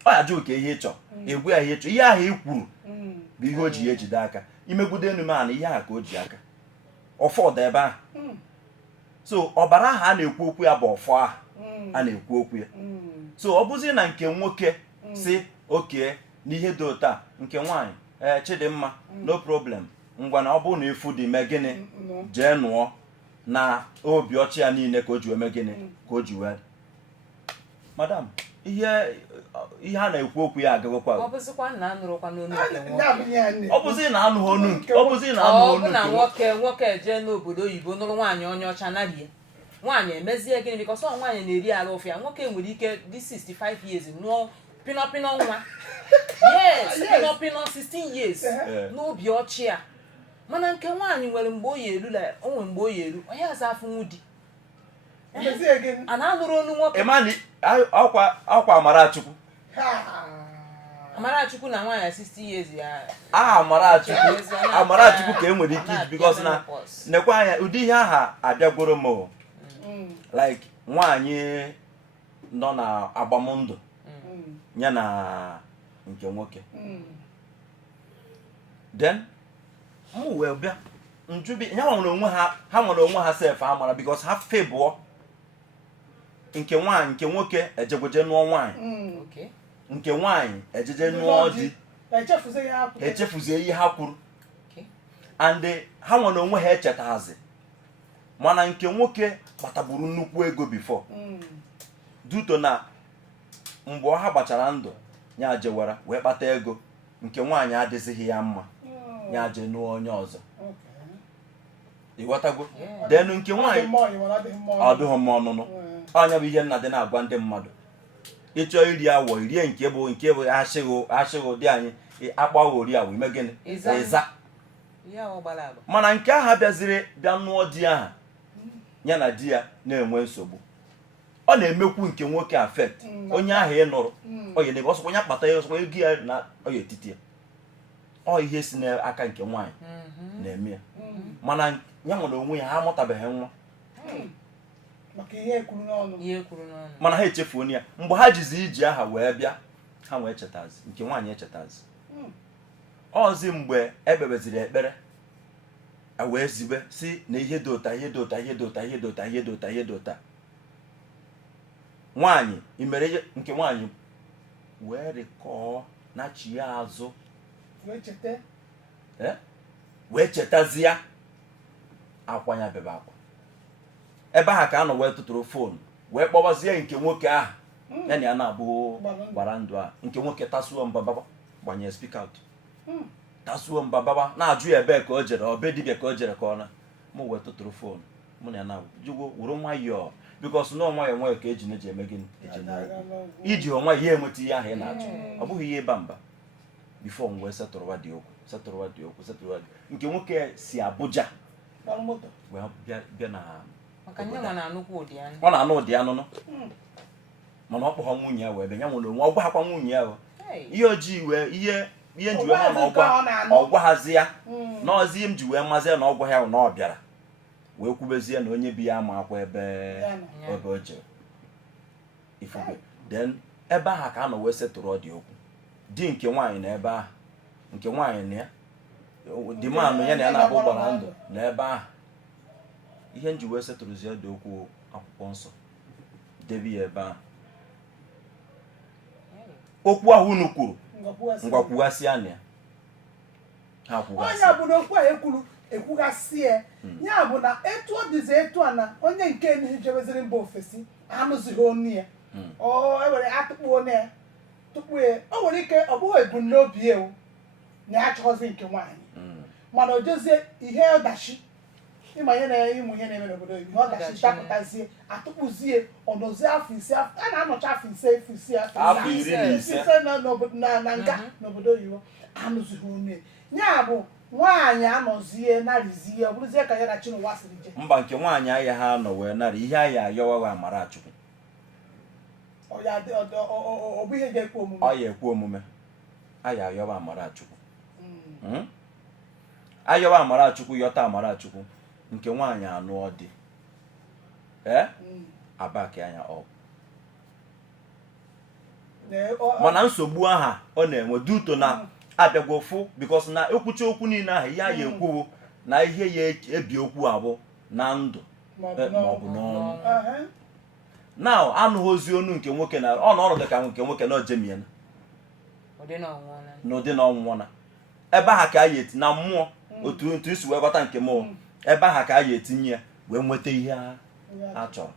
ọ ya jụ ka ihe ịchọ egwu ya ihe ịchọ ihe ahụ i kwuru bụ ihe o ji ya ejide aka imegbudo enu mana ihe ahụ ka o ji aka ọfọdụ ebe ahụ so ọbara ahụ a na-ekwu okwu ya bụ ọfọ ahụ a na-ekwu okwu ya so ọ bụzi na nke nwoke si oke n'ihe dị ụta nke nwaanyị Chidimma no problem ngwa na ọ bụrụ na efu dị mee gịnị jee nụọ na obi ọchị ya niile ka o ji wee mee gịnị ka o ji wee madam ihe a na-ekwu okwu ya agagokwa ọ bụzịkwa na anụrụkwa n'onu nke nwoke ọ bụzi na anụghị onu nke ọ bụ na nwoke eje n'obodo oyibo nụrụ nwaanyị onye ọcha narie nwaanyị emezie gịnị bikọs ọ nwaanyị na-eri ala ofe ya nwoke nwere ike dị 65 years nụọ pinọpinọ nwa yes pinọpinọ 16 years n'obi ọchị ya mana nke nwaanyị nwere mgbe o yi elu onwe mgbe o yi elu onye aza afụnwu di a na-anụrụ onu nwoke ọkwa Amarachukwu na nwaanyị 60 years ya Amarachukwu ka e nwere ike iji because na nekwa anya ụdị ihe aha abịagworo m like nwaanyị nọ na agbamndụ ya na nke nwoke then m wee bịa njubi ya nwere onwe ha sef amara because ha febụọ nke nwaanyị nke nwoke ejegweje nụọ nwaanyị nke nwaanyị ejeje nụọ di echefuzie ihe ha kwuru and ha nwere onwe ha echetazi mana nke nwoke kpataburu nnukwu ego before duto na mgbe ha gbachara ndụ ya jewara wee kpata ego nke nwaanyị adịzighị ya mma ya je nụọ onye ọzọ ịghọtago denu nke nwaanyị ọ dịghị mma ọnụnụ anya bụ ihe nna dị na-agwa ndị mmadụ ịchọ iri awọ irie nke bụ ashịghị dị anyị akpaghị ori awọ ime gịnị ịza mana nke aha bịaziri bịa nụọ di aha ya na di ya na-enwe nsogbu ọ na-emekwu nke nwoke affect onye ahụ ị nụrụ oye n'ebe ọsọkwa onye akpata ya ọsọkwa ego ya na oye etiti ya ọ ihe si n'aka nke nwaanyị na-eme ya mana ya nwere onwe ya ha amụtabeghị nwa mana ha echefuo ya mgbe ha jizi iji aha wee bịa ha wee chetazi nke nwaanyị echetazi ọzi mgbe ekpebeziri ekpere wee zibe si na ihe dị ụta ihe dị ụta ihe dị ụta ihe dị ụta ihe dị ụta ihe dị ụta nwaanyị imere nke nwaanyị wee rịkọọ na chi ya azụ wee chetazie akwa ya bebe akwa ebe ahụ ka a nọ wee tụtụrụ fonu wee kpọbazie nke nwoke ahụ ya na ya na-abụ gbara ndụ a nke nwoke tasuo mbababa gbanye spika out tasuo mbababa na-ajụ ya ebe ka o jere obe dibịa ka o jere ka ọ na mụ wee tụtụrụ fonu mụ na ya na jụgo wuru nwayọọ bikos na nwayọọ nwayọọ ka eji eme gịnị iji onwe ihe enweta ihe ahụ ị na-achọ ọ bụghị ihe ịba mba bifo m wee setụrụwa dị okwu nke nwoke si Abuja wee bịa na ọ na-anụ ụdị anụnụ mana ọ kpọghọ nwunye ya wee bịa ya nwere onwe ọ gwahakwa nwunye ya ihe ojii wee ihe njiwe ma na ọgwaghazi ya na ọzi m ji wee mazi ya na ọgwa ya na ọ bịara wee kwubezie na onye bi ya ma akwa ebe o jere ifufe then ebe ahụ ka a nọ wee setụrụ ọ dị okwu di nke nwaanyị na ebe ahụ nke nwaanyị na ya di manụ ya na ya na-abụ gbara ndụ na ebe ahụ ihe nji wee setụrụzie dị okwu akwụkwọ nsọ debe ya ebe ahụ okwu ahụ unu kwuru ngwa kwugasịa na ya ha kwugasịa onye bụ na okwu a ekwugasị ya bụ na etu ọ dịzi etu a na onye nke na-ejebeziri mba ofesi anụzighị onu ya ewere atụkpu onye ya tupu o nwere ike ọ bụghị ebumnobi ewu na ya achọghịzi nke nwaanyị mana o jezie ihe ọdachi ịma ihe ịmụ ihe na-eme n'obodo ihe ọdachi dapụtazie atụkpụzie ọnọzie afọ ise a na-anọcha afọ ise afọ iri na ise na nga n'obodo oyibo anụzighị onu ya bụ nwaanyị anọzie narịzie ọ bụrụzie ka ya na Chinụwa siri je mba nke nwaanyị aya ha nọ wee narị ihe aya ayọwawa Amarachukwu ọ bụ ihe ga-ekwe omume ọ ya ekwe omume aya ayọwa Amarachukwu ayọwa Amarachukwu yọta Amarachukwu nke nwaanyị anụ ọ dị abaki anya ọ mana nsogbu aha ọ na-enwe duto na abịagwo fụ bikos na ekwucha okwu niile ahụ ihe ya ekwuwo na ihe ya ebi okwu abụ na ndụ maọbụ n'ọnwụ now anụghị ozi onu nke nwoke na ọ n'ọnọdụ ka nke nwoke na ojemie n'ụdị na ọnwụnwa ebe aha ka a ya eti na mmụọ otu isi wee ghọta nke mmụọ ebe aha ka a ya etinye ya wee nweta ihe a chọrọ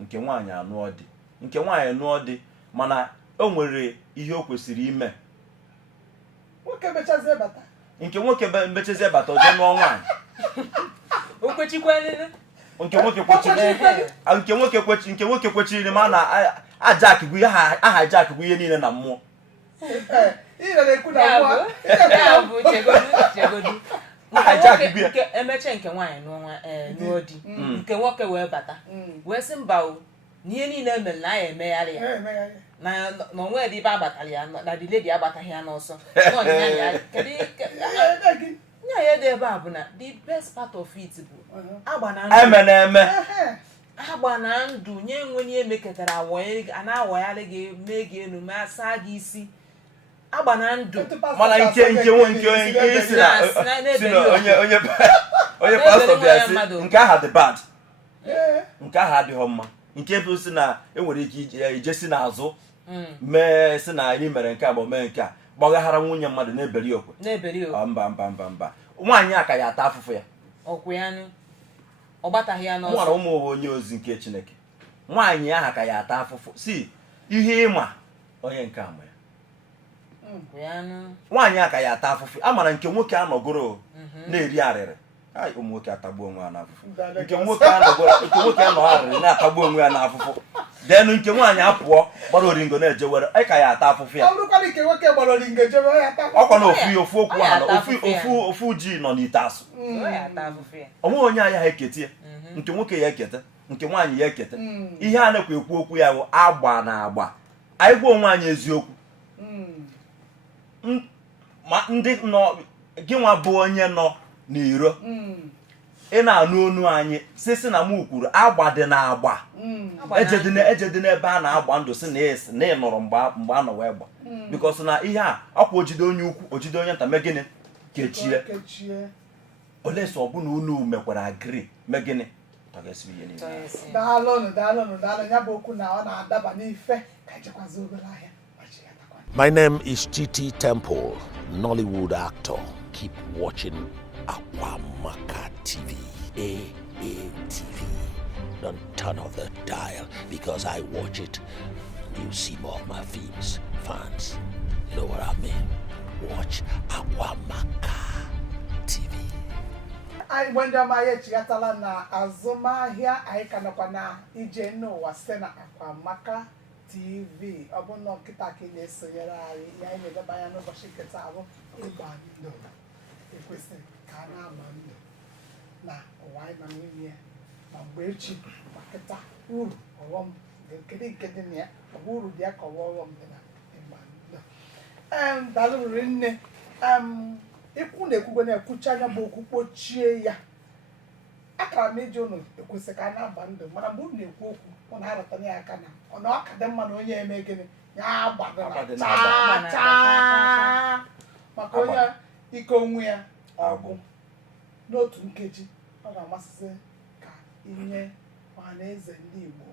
nke nwaanyị anụọ dị nke nwaanyị anụọ dị mana o nwere ihe o kwesịrị ime nke nwoke mechazie bata oje nụọ nwaanyị nke nwoke kwechiri ma na ajakigwu aha jakigwu ihe niile na mmụọ emeche nke nwaanyị n'ụọ di nke nwoke wee bata wee sị mba na ihe niile mere na ya emegharị ya na onwe ebe agbatara ya na the lady agbataghị ya n'ọsọ nya ya dị ebe a bụ na the best part of it bụ agba na ndụ nye nwe ihe mekọtara a na-awagharị gị mee gị elu ma saa gị isi agba na ndụ mana nke isi na onye pastọ bịa sị nke aha dị bad nke aha adịghị mma nke bụ si na enwere ike ije si n'azụ mee si na anyị mere nke a ma mee nke a gbagaghara nwunye mmadụ na-eberi okwe mba nwaanyị a ka ya ata afụfụ ya ọ gbataghị ya n'ọsọ nwara ụmụ onye ozi nke Chineke nwaanyị aha ka ya ata afụfụ si ihe ịma onye nke ama ya nwaanyị a ka ya ata afụfụ a mara nke nwoke anọgoro na-eri arịrị ụmụ nwoke atagbuo onwe ya n'afụfụ nke nwoke anọgharịrị na-atagbu onwe ya n'afụfụ denu nke nwaanyị apụọ gbara oringo na-ejewere ka ya ata afụfụ ya ọkwa na ofu okwu ahụ ofu ji nọ n'ite asụ onwe onye anya ha eketa nke nwoke ya eketa nke nwaanyị ya eketa ihe a na-ekwu ekwu okwu ya bụ agba na agba anyị gwa onwe anyị eziokwu ma ndị nọ gị nwa bụ onye nọ n'iro ị na-anụ onu anyị si na m kwuru agba dị na agba ejedị n'ebe a na-agba ndụ si na ị nọrọ mgbe a nọ wee gba bikos na ihe a ọkwa ojide onye ukwu ojide onye nta megịnị kechie olesi ọbụna unu mekwara agri megịnị daalụnụ ya bụ okwu na ọ na-adaba n'ife ka ejekwazi obere ahịa. My name is Chiti Temple, Nollywood actor. Keep watching Akwamaka TV, AATV. Don't turn off the dial because I watch it. You see more of my films. Fans, you know what I mean? Watch Akwamaka TV. Anyị gbe ndị ọma ya echigatala na azụmahịa anyị ka nọkwa na ijeenuuwa site na Akwamaka TV. Ọ bụ nnọọ nkịta ka ị na-esonyere anyị ihe anyị na-edeba anya n'ụbọchị nkịta bụ ịgba ndụ. Ekwesịrị ka a na-agba ndụ na ụwa anyị nọ n'ime ya ma mgbe echi ma nkịta uru ọghọm kedu nke dị na ya ọ bụ uru dị ya ka ọwa ọghọm dị na ịgba ndụ. Dalụrụ nne ikwu na-ekwugwe na-ekwucha anya bụ okwu kpochie ya akara m iji ụnụ ekwesịrị ka a na-agba ndụ mana mgbe unu na-ekwu okwu ọ na-arọtanye ya aka na ọ na ọka dị mma na onye eme gịnị ya gbadara chaa maka onye ike onwe ya ọgụ n'otu nkeji ọ ga-amasịsị ka inye ọhaneze ndị Igbo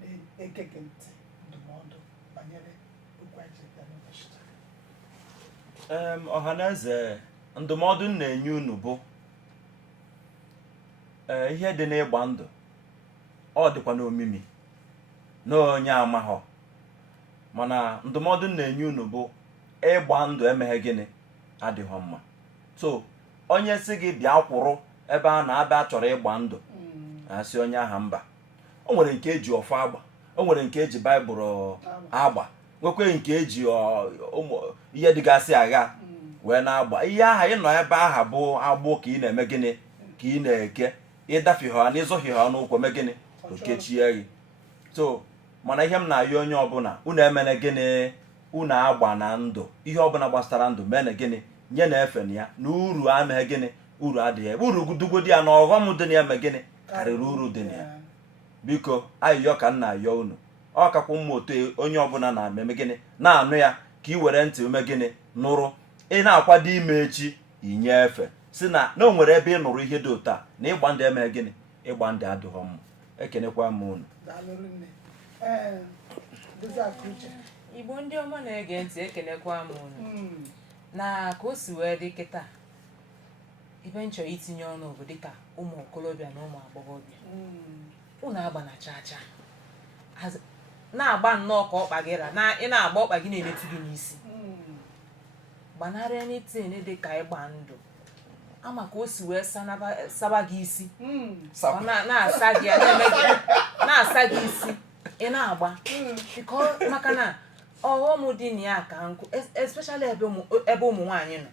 na-ege gị ntị ndụmọdụ banyere okwu anyị ji bịa n'ụbọchị taa. ọhaneze ndụmọdụ m na-enye unu bụ ihe dị n'ịgba ndụ ọ dịkwa n'omimi na onye amaghọ, mana ndụmọdụ m na-enye unu bụ ịgba ndụ emeghe gịnị adịghọ mma. So onye si gị bịa kwụrụ ebe a na-abịa chọrọ ịgba ndụ, asị onye aha mba. O nwere nke eji ọfọ agba, o nwere nke eji baịbụl agba, nwekwe nke eji ihe dịgasị agha wee na-agba. Ihe aha ị nọ ebe aha bụ agbụ ka ị na-eme gịnị ka ị na-eke, ịdafihọ na ịzọhihọ n'ụkwụ mee gịnị okechie gị. So mana ihe m na-ayọ onye ọbụla, unu emene gịnị, unu agba na ndụ, ihe ọbụla gbasara ndụ mene gịnị nye na efe na ya, na uru ameghe gịnị uru adịghị, uru dugodi ya na ọghọm dị na ya mee gịnị karịrị uru dị na ya. Biko ayịyọ ka m na-ayọ unu, ọ kakwa mma otu onye ọbụla na-eme gịnị na-anụ ya ka ị were ntị ume gịnị nụrụ, ị na-akwado ime echi inye efe si na o nwere ebe ị nụrụ ihe dị otu a na ịgba ndụ emeghe gịnị ịgba ndụ adịghọ mma. Ekenekwa m unu. Igbo ndị ọma na-ege ntị, ekenekwa m unu. Na ka o si wee dị kịta, ibe m chọrọ itinye ọnụ bụ dịka ụmụ okorobịa na ụmụ agbọghọbịa, unu agba na chacha na-agba nnọọ ka ọkpa gị ra, ị na-agba ọkpa gị na-emetụ gị n'isi. Gbanarị anything dị ka ịgba ndụ, ama ka o si wee saba gị isi, na-asa gị na-asa gị isi, ị na-agba maka na ọghọm dị na ya ka nkụ, especially ebe ụmụ nwaanyị nọ.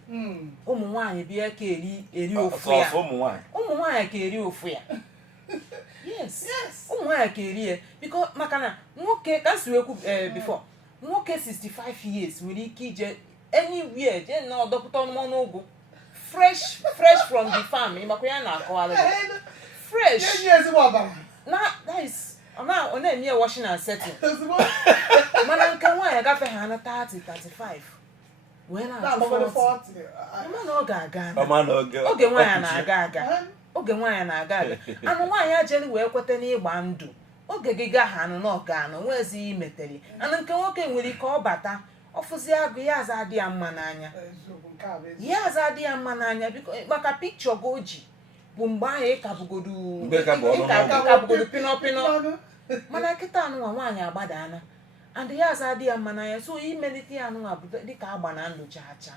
Ụmụ nwaanyị bịa ka eri ofu ya, ụmụ nwaanyị ka eri ofu ya. Yes, ụmụ nwaanyị ka eri ya biko maka na nwoke ka si ekwu before, nwoke 65 years nwere ike ije anywhere je na ọdọpụta ọnụmọnụ ụgụ fresh from the farm, ịmakwa ya na-akọwalụ fresh na that is ọ na-eme washing and setting. Mana nke nwaanyị agafe ha na 30-35 wee na-achụ 40, mana ọ ga-aga oge nwaanyị na-aga anụ nwaanyị ajeli wee kweta n'ịgba ndụ, oge gị gaha anụ na ọganụ nwezi imetere anụ. Nke nwoke nwere ike ọ bata ọfụzi agụ ya aza adị ya mma n'anya, biko maka pikchọ gị o ji bụ mgbe ahụ ịkabụgodu pinọpinọ, mana kịta anụnwa nwaanyị agbadana and ya aza adị ya mma n'anya. So imelite ya anụnwa bụ dịka agba na ndụ chacha,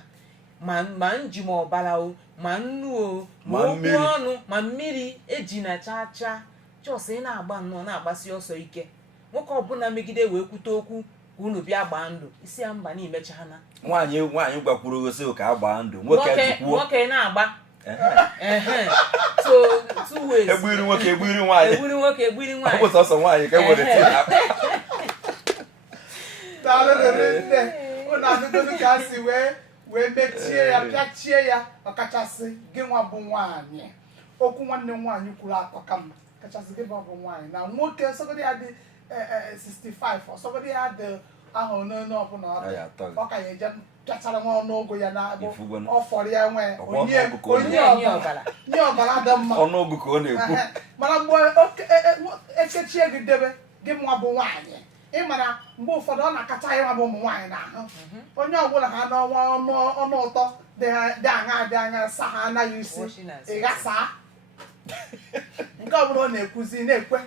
ma nji ma ọbara ma nnu o ma okwu ọnụ ma mmiri eji na chacha chọsị ị na-agba nnọọ na-agbasi ọsọ ike. Nwoke ọbụla megide wee kwute okwu ka unu bịa gbaa ndụ, isi ya mba na-emechana. Nwaanyị gwakwuru gosi ka agba ndụ, nwoke na-agba so two ways, egbiri nwoke egbiri nwaanyị, ọ bụ sọsọ nwaanyị ka nwere unu ka si wee mechie ya pịachie ya, ọkachasị gị nwa bụ nwaanyị. Okwu nwanne nwaanyị kwuru atọ ka mma, kachasị gị bụ nwaanyị na nwoke ọsọgodi ya dị 65, ọsọgodi ya dị ahụ n'onu ọbụla ọ ka ya eje pịachara nwa ọnụọgụ ya na ọ fọrọ ya nwee onye ọbara dị mma ọnụọgụ ka ọ na-ekwu. Mana mgbe ekechie gị debe gị nwa bụ nwaanyị, ị mara mgbe ụfọdụ ọ na-akacha ihe nwa bụ ụmụ nwaanyị n'ahụ. Onye ọbụla ha n'ọnwa ọnụ ụtọ dị anya sa ha anaghị isi ịghasa nke ọbụla ọ na-ekwuzi na-ekwe,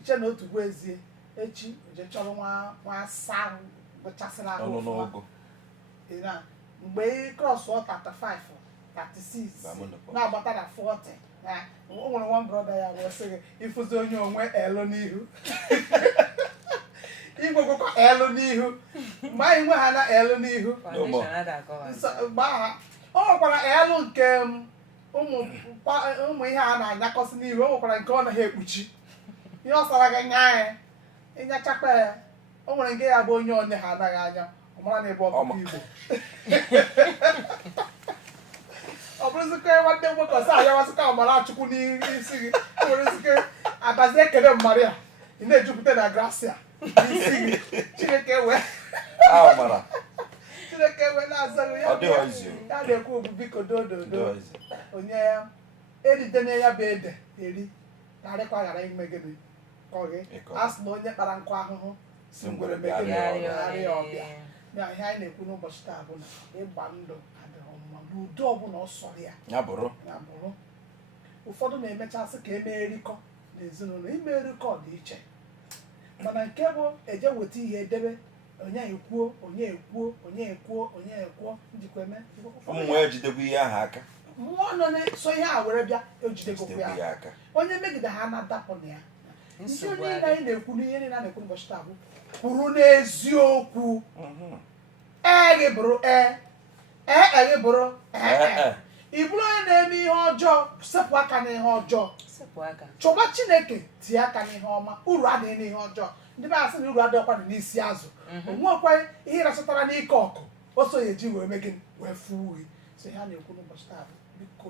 iche na otu bụ ezie echi oje chọrọ nwa asa gbachasịrị ahụ ọfụma. Mgbe krọs 35 36 na-agbata na 40, o nwere nwa brọda ya wee sị gị ịfụzi onye onwe elu n'ihu igwegwekwa elu n'ihu. Mgbe anyị nwe ha na elu n'ihu, mgbe aha o nwekwara elu nke ụmụ ihe a na-anyakọsị n'ihu, o nwekwara nke ọ naghị ekpuchi ihe ọ sara gị nya ya ịnyachakwa ya. O nwere nke ya bụ onye onye ha anaghị anya, ọ mara na ebe ọkụkọ Igbo ọ bụrụzikwa nwanne nwoke ọsọ ayawasịka ọmara chukwu n'isi gị, o nwere ike abazi ekele mmadụ ya ị na-ejupụta na grasia n'isi gị. Chineke wee na-azaghị ya na-ekwu okwu biko dododo onye ya eridene ya bụ ede eri karịkwa ghara ime gịnị ka ọ gị a sị na onye kpara nkụ ahụhụ si ngwere megịnị ọbịa. ya ihe anyị na-ekwu n'ụbọchị taa bụ na ịgba ndụ adịghị mma n'ụdị ọbụla ọ sọrọ ya bụrụ ụfọdụ na-emechasị ka eme erikọ n'ezinụlọ ime erikọ dị iche mana nke bụ eje weta ihe edebe onye ekwuo njikwa eme ụmụ nwa ejidekwa ihe ahụ aka mmụọ nọ na-eso ihe a were bịa ejidegokwu ya aka onye megide ha na-adapụ na ya ihe niile anyị na-ekwu n'ihe niile a na-ekwu n'ụbọchị taa bụ kwuru n'eziokwu gị bụrụ gị bụrụ ị bụrụ onye na-eme ihe ọjọọ sepụ aka n'ihe ọjọọ chọba Chineke tie aka n'ihe ọma uru adịghị n'ihe ọjọọ ndị be asị na uru adịghịkwa n'isi azụ onwekwa ihe ịrachọtara n'ike ọkụ o so ya eji wee mee gị wee fuo uwe so ihe a na-ekwu n'ụbọchị taa bụ biko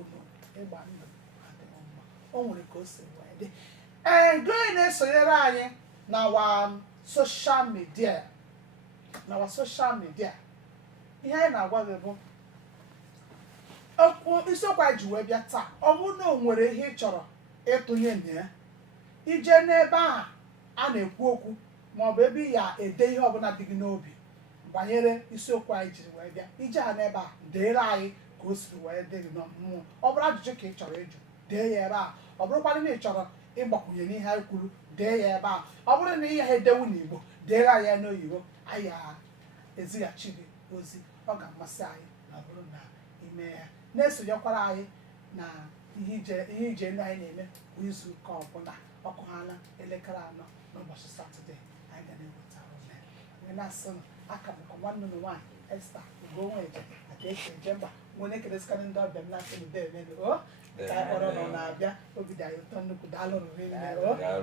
ịgba ndụ adịghị mma o nwere ka o si wee dị ndị onye na-esonyere anyị na social media ihe anyị na-agwa gị bụ isiokwu anyị ji wee bịa taa ọ bụrụ na o nwere ihe ị chọrọ ịtụnye na ya ije n'ebe ahụ a na-ekwu okwu maọbụ ebe ị ga-ede ihe ọbụla dị gị n'obi banyere isiokwu anyị jiri wee bịa ije ha n'ebe a deere anyị ka o siri wee dị gị n'mmụọ ọ bụrụ ajụjụ ka ị chọrọ ịjụ dee ya ebe a ọ bụrụkwadị na ị chọrọ ịgbakwunye n'ihe anyị kwuru dee ya ebe a ọ bụrụ na ihe ha edewu n'Igbo deere anyị ya n'oyibo anyị ezighachi gị ozi ọ ga-amasị anyị na bụrụ na ime ya na-esonyekwara anyị na ihe ije ndị anyị na-eme kwa izu ụka ọbụla ọkụ ha na elekere 4 n'ụbọchị Satọde anyị ga na-ewetara onye na-asị aka bụkwa nwanne ụlọ nwaanyị Esta Ugonweje Adaeche Ejemba nwere ekeresịkarị ndị ọbịa m na-asị n'udeemelu ka anyị kpọrọ nọ na-abịa obi dị anyị ụtọ nnukwu daalụ nrile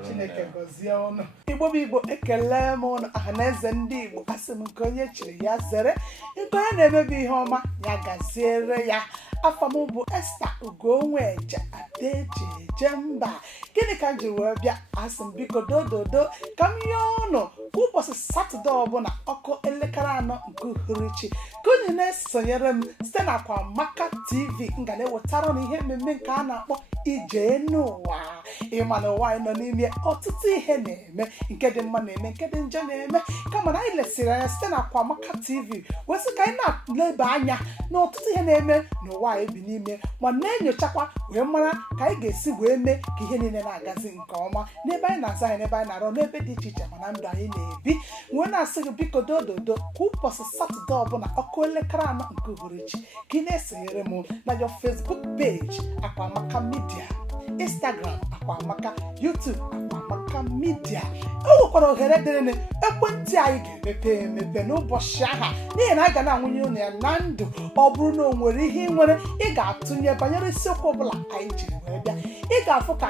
Chineke gọzie ụnụ Igbo bụ Igbo ekele m ụnụ ọhaneze ndị Igbo asị m nke onye chiri ya zere nke onye na-emebi ihe ọma ya gaziere ya afọ m bụ Esta Ugonweje Adaeche Ejemba gịnị ka m ji wee bịa asị m biko dododo ka m yie ụnụ ụbọchị Satọde ọbụla ọkụ elekere 4 nke uhuruchi ka onye na-esonyere m site na Akwamaka TV nga na-ewetara na ihe mmemme nke a na-akpọ ijeenuuwa ịma na ụwa anyị nọ n'ime ọtụtụ ihe na-eme nke dị mma na-eme nke dị njọ na-eme kama na anyị lesiri anya site na Akwamaka TV wee sị ka anyị na-leba anya na ọtụtụ ihe na-eme n'ụwa anyị bi n'ime ma na-enyochakwa wee mara ka anyị ga-esi wee mee ka ihe niile na-agazi nke ọma n'ebe anyị na-aza anyị n'ebe anyị na-arụ n'ebe dị iche iche mana ndụ anyị na-ebi wee na-asị gị biko dododo kwa ụbọchị Satọde ọbụla ọkụ elekere 4 nke uhuruchi ka ị na-esonyere m na your Facebook page Akwamaka Media, Instagram Akwamaka, YouTube Akwamaka Media. O nwekwara ohere dịrị ekwentị anyị ga-emepe emepe n'ụbọchị aha n'ihi na a ga na-anwụnye unu ya na ndụ ọ bụrụ na o nwere ihe ị nwere ị ga-atụnye banyere isiokwu ọbụla anyị jiri wee bịa ị ga-afụ ka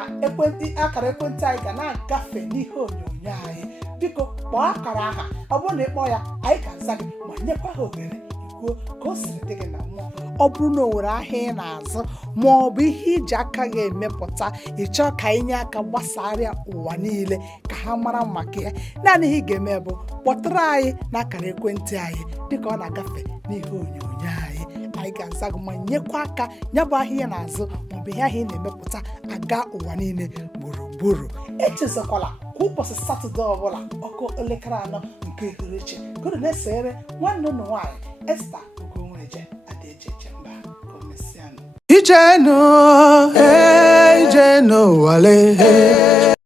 akara ekwentị anyị ga na-agafe n'ihe onyonyo anyị biko kpọọ akara aha ọ bụrụ na ị kpọọ ya anyị ga-aza gị ma nyekwa ha ohere ikwuo ka o siri dị gị na mmụọ ọ bụrụ na o nwere ahịa ị na-azụ ma ọ bụ ihe iji aka gị emepụta ịchọ ka inye aka gbasara ụwa niile ka ha mara maka ya naanị ihe ị ga-eme bụ kpọtụrụ anyị n'akara ekwentị anyị dịka ọ na-agafe n'ihe onyonyo anyị ga-aza gị ma nyekwa aka ya bụ ahịa ị na-azụ maọbụ ihe ahịa ị na-emepụta aga ụwa niile gburugburu echezakwala kwa ụbọchị Satọde ọbụla ọkụ elekere 4 nke uhuruchi ka unu na-esonyere nwanne ụlọ nwaanyị Esta Ugonweje Adaeche Ejemba Ijeenuuwa le